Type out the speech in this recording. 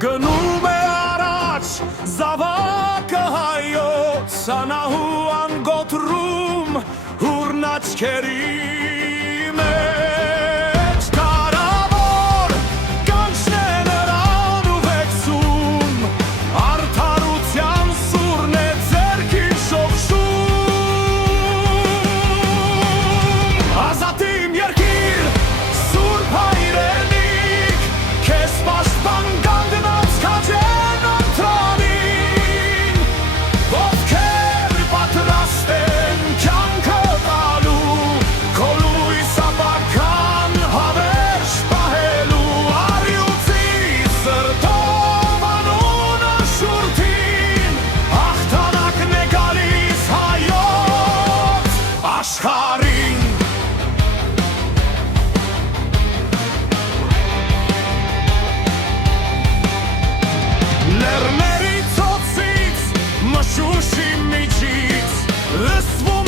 Գնում է առաջ զավակը հայոց, անահու անգոտրում հուրն աչքերի մեջ, կարավոր կանչն է նրան ուղեկցում, արդարության սուրն է ձեռքին շողշում։ Ազատ իմ երկիր, սուրբ հայրենիք, քեզ պաշտպան կանգնած քաջեն ընթրանին, ովքեր պատրաստ են կյանքը տալու, քո լույս ապագան հավերժ պահելու, առյուծի սրտով անունը շուրթին, հաղթանակն է գալիս հայոց աշխարհին։ Լեռների ծոցից, մշուշի միջից, լսվում